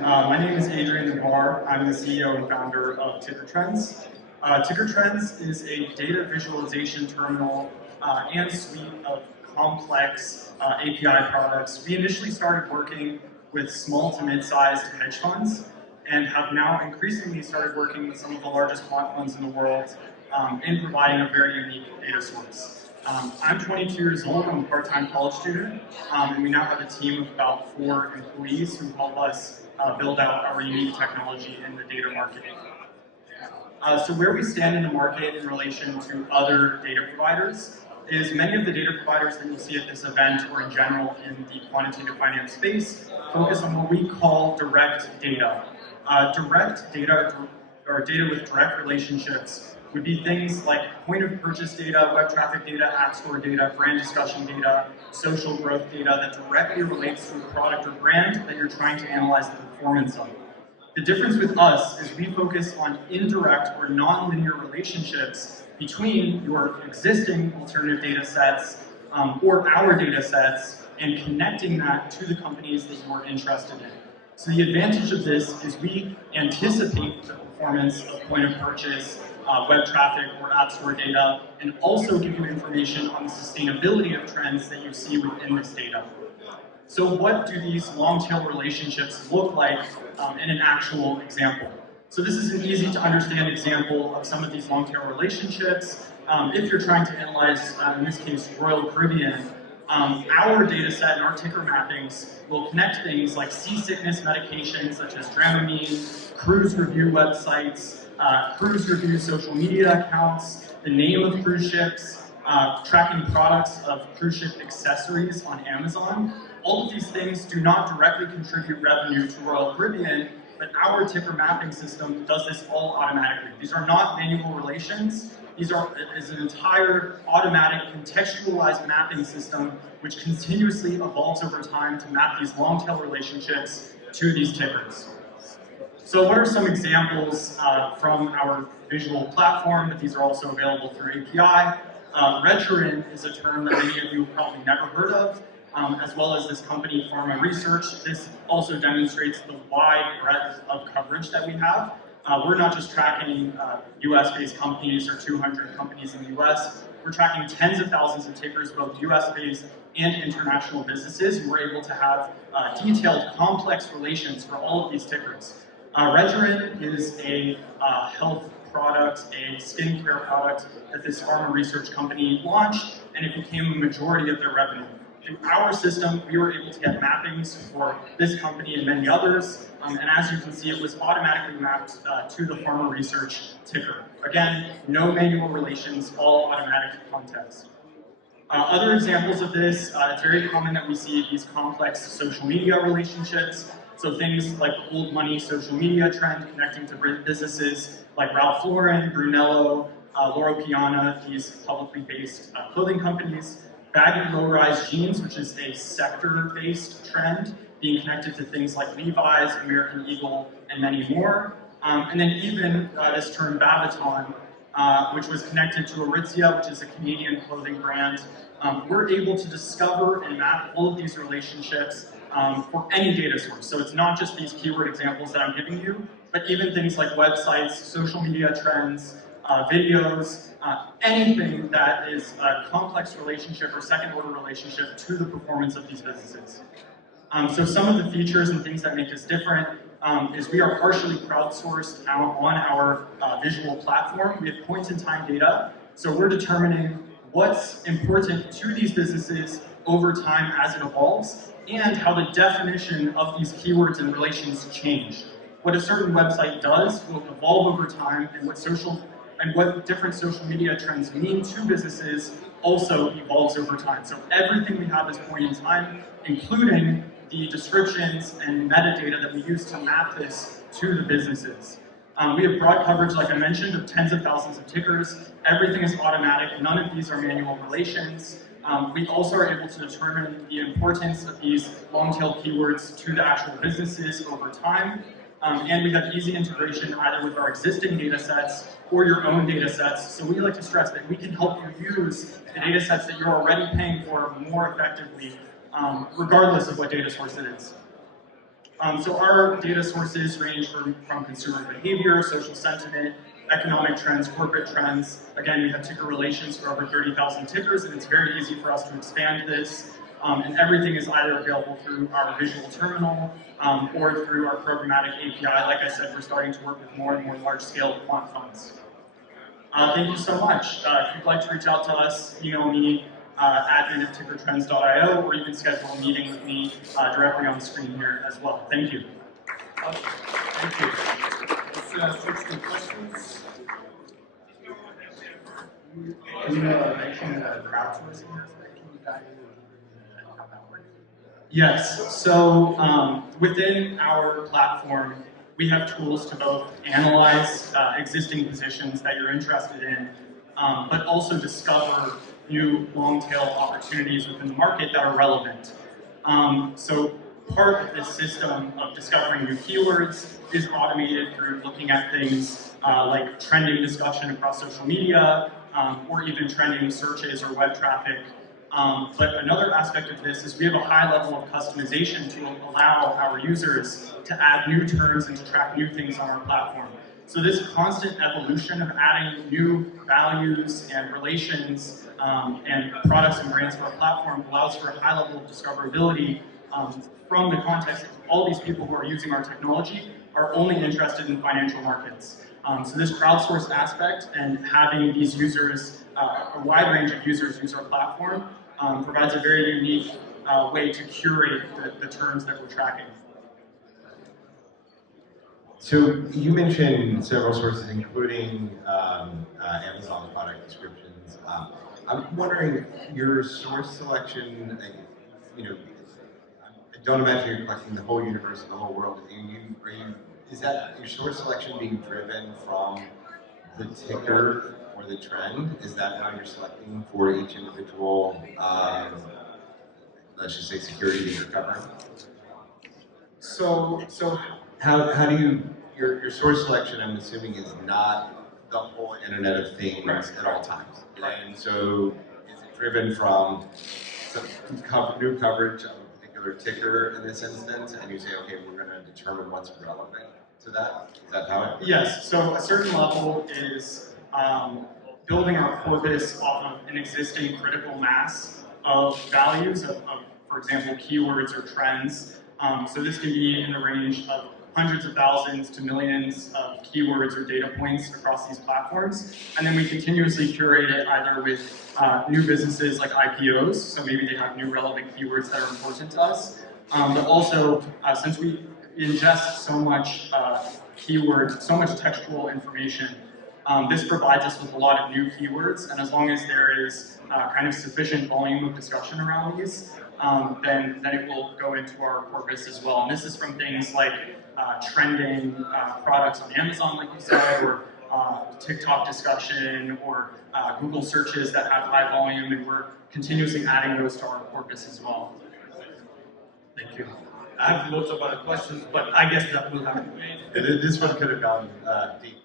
My name is Adrian Navar. I'm the CEO and founder of TickerTrends. TickerTrends is a data visualization terminal and suite of complex API products. We initially started working with small to mid-sized hedge funds and have now increasingly started working with some of the largest quant funds in the world in providing a very unique data source. I'm 22 years old, I'm a part-time college student, and we now have a team of about 4 employees who help us build out our unique technology in the data marketing. So where we stand in the market in relation to other data providers is many of the data providers that you'll see at this event or in general in the quantitative finance space focus on what we call direct data. Direct data, or data with direct relationships, would be things like point of purchase data, web traffic data, app store data, brand discussion data, social growth data that directly relates to a product or brand that you're trying to analyze the performance of. The difference with us is we focus on indirect or nonlinear relationships between your existing alternative data sets or our data sets and connecting that to the companies that you are interested in. So the advantage of this is we anticipate the performance of point of purchase, web traffic or app store data, and also give you information on the sustainability of trends that you see within this data. So what do these long-tail relationships look like in an actual example? So this is an easy to understand example of some of these long-tail relationships. If you're trying to analyze, in this case, Royal Caribbean, our data set and our ticker mappings will connect things like seasickness medications such as Dramamine, cruise review websites, cruise review social media accounts, the name of cruise ships, tracking products of cruise ship accessories on Amazon. All of these things do not directly contribute revenue to Royal Caribbean, but our ticker mapping system does this all automatically. These are not manual relations. These is an entire automatic contextualized mapping system which continuously evolves over time to map these long-tail relationships to these tickers. So what are some examples from our visual platform, but these are also available through API? Retroin is a term that many of you have probably never heard of, as well as this company, Pharma Research. This also demonstrates the wide breadth of coverage that we have. We're not just tracking US-based companies or 200 companies in the US. We're tracking tens of thousands of tickers, both US-based and international businesses, who are able to have detailed, complex relations for all of these tickers. Retroin is a health product, a skincare product that this pharma research company launched, and it became a majority of their revenue. Through our system, we were able to get mappings for this company and many others, and as you can see, it was automatically mapped to the pharma research ticker. Again, no manual relations, all automatic context. Other examples of this, it's very common that we see these complex social media relationships. So things like old money social media trend connecting to businesses like Ralph Lauren, Brunello, Loro Piana, these publicly based clothing companies. Baggy low-rise jeans, which is a sector-based trend, being connected to things like Levi's, American Eagle, and many more. And then even this term Babaton, which was connected to Aritzia, which is a Canadian clothing brand. We're able to discover and map all of these relationships for any data source. So it's not just these keyword examples that I'm giving you, but even things like websites, social media trends, videos, anything that is a complex relationship or second-order relationship to the performance of these businesses. So some of the features and things that make us different is we are partially crowdsourced out on our visual platform. We have point-in-time data, so we're determining what's important to these businesses over time as it evolves, and how the definition of these keywords and relations change. What a certain website does will evolve over time, and what different social media trends mean to businesses also evolves over time. So everything we have is point in time, including the descriptions and metadata that we use to map this to the businesses. We have broad coverage, like I mentioned, of tens of thousands of tickers. Everything is automatic. None of these are manual relations. We also are able to determine the importance of these long-tail keywords to the actual businesses over time. And we have easy integration either with our existing data sets or your own data sets. So we like to stress that we can help you use the data sets that you're already paying for more effectively, regardless of what data source it is. So our data sources range from consumer behavior, social sentiment, economic trends, corporate trends. Again, we have ticker relations for over 30,000 tickers, and it's very easy for us to expand this. And everything is either available through our visual terminal or through our programmatic API. Like I said, we're starting to work with more and more large-scale quant funds. Thank you so much. If you'd like to reach out to us, email me admin@TickerTrends.io, or you can schedule a meeting with me directly on the screen here as well. Thank you. Thank you. Let's switch to questions. Can you mention crowdsourcing? Can you dive into how that works? Yes. So within our platform, we have tools to both analyze existing positions that you're interested in, but also discover new long-tail opportunities within the market that are relevant. So part of this system of discovering new keywords is automated through looking at things like trending discussion across social media, or even trending searches or web traffic. But another aspect of this is we have a high level of customization to allow our users to add new terms and to track new things on our platform. So this constant evolution of adding new values and relations and products and brands to our platform allows for a high level of discoverability from the context of all these people who are using our technology are only interested in financial markets. So this crowdsourced aspect and having these users, a wide range of users use our platform, provides a very unique way to curate the terms that we're tracking. So you mentioned several sources, including Amazon product descriptions. I'm wondering your source selection. I don't imagine you're collecting the whole universe, the whole world. Is that your source selection being driven from the ticker or the trend? Is that how you're selecting for each individual, let's just say, security that you're covering? So how do you, your source selection, I'm assuming, is not the whole Internet of Things at all times. And so is it driven from some new coverage of a particular ticker in this instance, and you say, okay, we're going to determine what's relevant to that? Is that how it? Yes, so a certain level is building our corpus off of an existing critical mass of values of for example, keywords or trends. So this can be in the range of hundreds of thousands to millions of keywords or data points across these platforms. And then we continuously curate it either with new businesses like IPOs, so maybe they have new relevant keywords that are important to us. But also, since we ingest so much keyword, so much textual information, this provides us with a lot of new keywords, and as long as there is kind of sufficient volume of discussion around these, then it will go into our corpus as well. And this is from things like trending products on Amazon, like you said, or TikTok discussion, or Google searches that have high volume, and we're continuously adding those to our corpus as well. Thank you. I have lots of other questions, but I guess that will have to wait. This one could have gone deep.